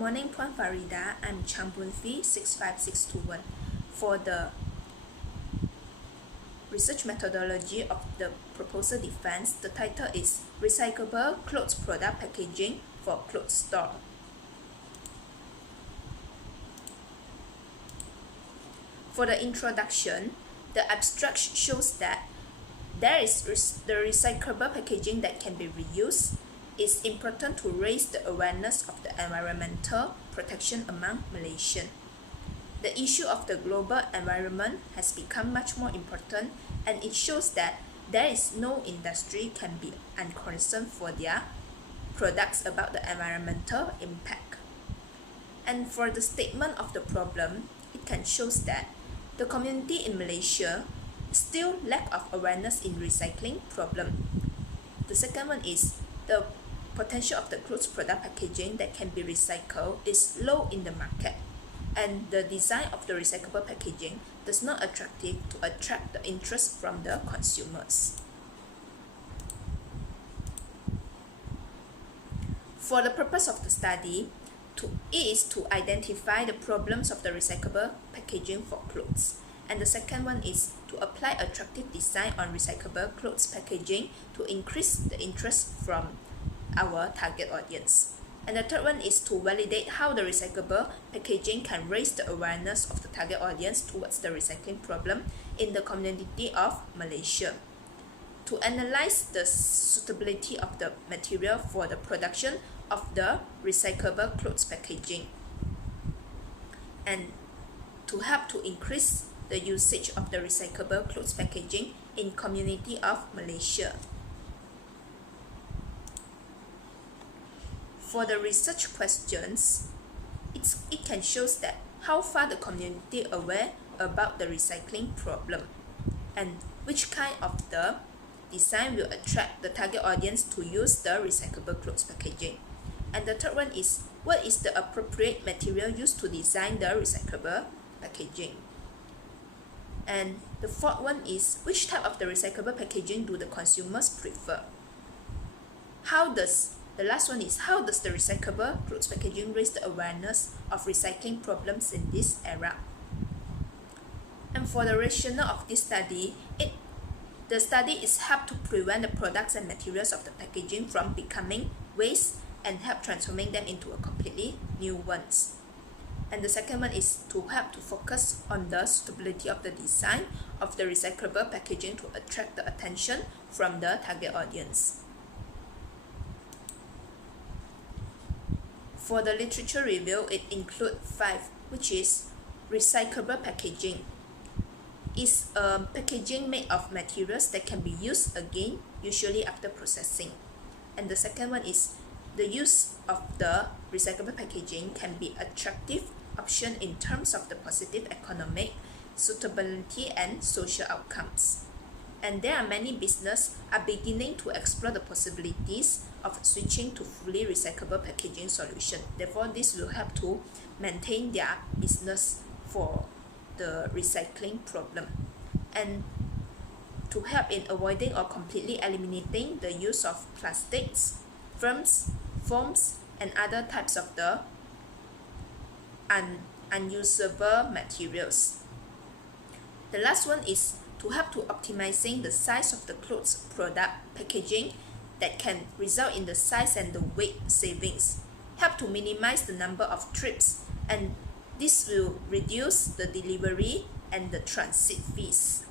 morning, Puan Farida. I'm Chambunfi 65621. For the research methodology of the proposal defense, the title is Recyclable Clothes Product Packaging for Clothes Store. For the introduction, the abstract shows that there is the recyclable packaging that can be reused. It's important to raise the awareness of the environmental protection among Malaysians. The issue of the global environment has become much more important, and it shows that there is no industry can be unconcerned for their products about the environmental impact. And for the statement of the problem, it can show that the community in Malaysia still lack of awareness in recycling problem. The second one is the potential of the clothes product packaging that can be recycled is low in the market, and the design of the recyclable packaging does not attractive to attract the interest from the consumers. For the purpose of the study, it is to identify the problems of the recyclable packaging for clothes. And the second one is to apply attractive design on recyclable clothes packaging to increase the interest from our target audience. And the third one is to validate how the recyclable packaging can raise the awareness of the target audience towards the recycling problem in the community of Malaysia. To analyze the suitability of the material for the production of the recyclable clothes packaging, and to help to increase the usage of the recyclable clothes packaging in community of Malaysia. For the research questions, it can show that how far the community aware about the recycling problem, and which kind of the design will attract the target audience to use the recyclable clothes packaging. And the third one is, what is the appropriate material used to design the recyclable packaging? And the fourth one is, which type of the recyclable packaging do the consumers prefer? The last one is, how does the recyclable clothes packaging raise the awareness of recycling problems in this era? And for the rationale of this study, the study is help to prevent the products and materials of the packaging from becoming waste and help transforming them into a completely new ones. And the second one is to help to focus on the suitability of the design of the recyclable packaging to attract the attention from the target audience. For the literature review, it includes 5, which is recyclable packaging. It's a packaging made of materials that can be used again, usually after processing. And the second one is the use of the recyclable packaging can be attractive option in terms of the positive economic, suitability, and social outcomes. And there are many businesses are beginning to explore the possibilities of switching to fully recyclable packaging solution. Therefore, this will help to maintain their business for the recycling problem, and to help in avoiding or completely eliminating the use of plastics, foams, and other types of the unusable materials. The last one is to help to optimizing the size of the clothes product packaging that can result in the size and the weight savings, help to minimize the number of trips, and this will reduce the delivery and the transit fees.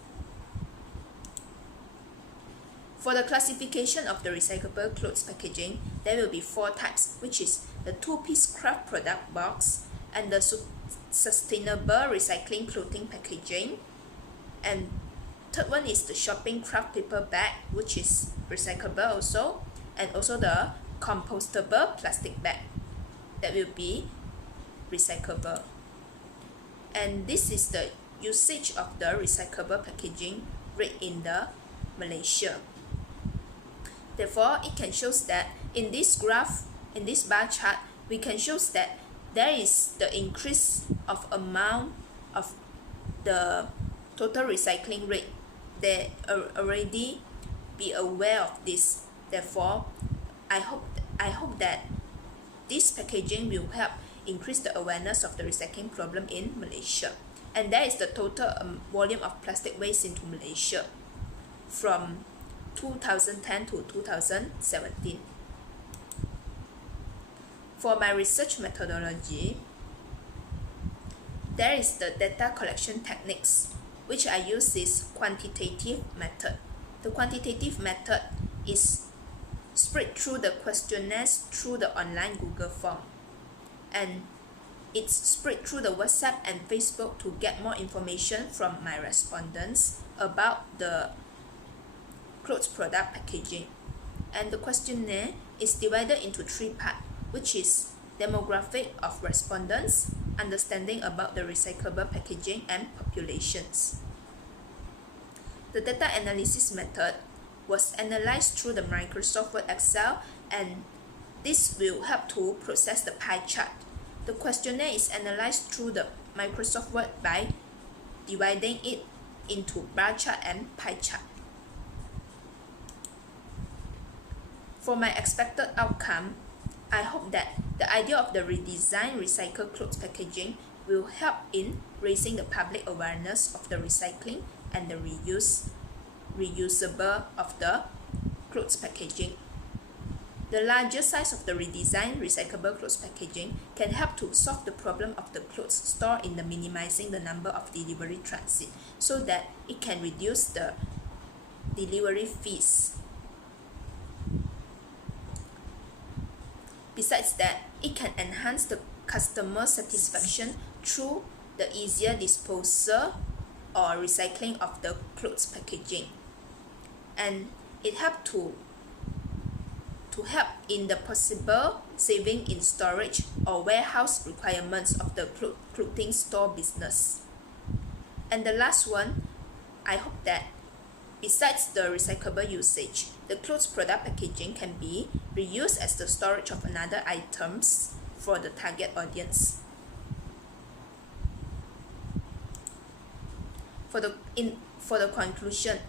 For the classification of the recyclable clothes packaging, there will be 4 types, which is the 2-piece craft product box, and the sustainable recycling clothing packaging, and third one is the shopping craft paper bag, which is recyclable also, and also the compostable plastic bag that will be recyclable. And this is the usage of the recyclable packaging rate in the Malaysia. Therefore, it can show that in this graph, in this bar chart, we can show that there is the increase of amount of the total recycling rate. They already be aware of this. Therefore, I hope that this packaging will help increase the awareness of the recycling problem in Malaysia. And that is the total volume of plastic waste into Malaysia from 2010 to 2017. For my research methodology, there is the data collection techniques, which I use is quantitative method. The quantitative method is spread through the questionnaires through the online Google form, and it's spread through the WhatsApp and Facebook to get more information from my respondents about the clothes product packaging. And the questionnaire is divided into 3 parts, which is demographic of respondents, understanding about the recyclable packaging, and populations. The data analysis method was analyzed through the Microsoft Word Excel, and this will help to process the pie chart. The questionnaire is analyzed through the Microsoft Word by dividing it into bar chart and pie chart. For my expected outcome, I hope that the idea of the redesigned recycled clothes packaging will help in raising the public awareness of the recycling and the reusable of the clothes packaging. The larger size of the redesigned recyclable clothes packaging can help to solve the problem of the clothes store in the minimizing the number of delivery transit, so that it can reduce the delivery fees. Besides that, it can enhance the customer satisfaction through the easier disposal or recycling of the clothes packaging, and it helps to help in the possible saving in storage or warehouse requirements of the clothing store business. And the last one, I hope that besides the recyclable usage, the clothes product packaging can be reused as the storage of another items for the target audience. For the conclusion,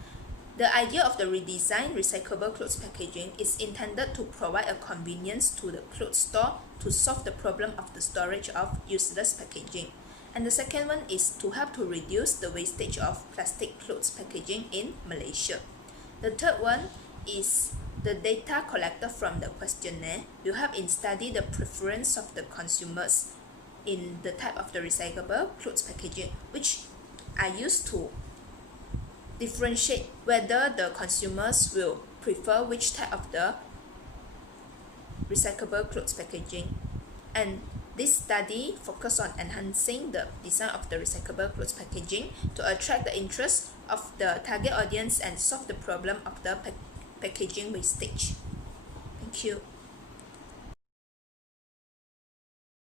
the idea of the redesigned recyclable clothes packaging is intended to provide a convenience to the clothes store to solve the problem of the storage of useless packaging. And the second one is to help to reduce the wastage of plastic clothes packaging in Malaysia. The third one is the data collected from the questionnaire will help in study the preference of the consumers in the type of the recyclable clothes packaging, which are used to differentiate whether the consumers will prefer which type of the recyclable clothes packaging. And this study focuses on enhancing the design of the recyclable clothes packaging to attract the interest of the target audience and solve the problem of the packaging wastage. Thank you.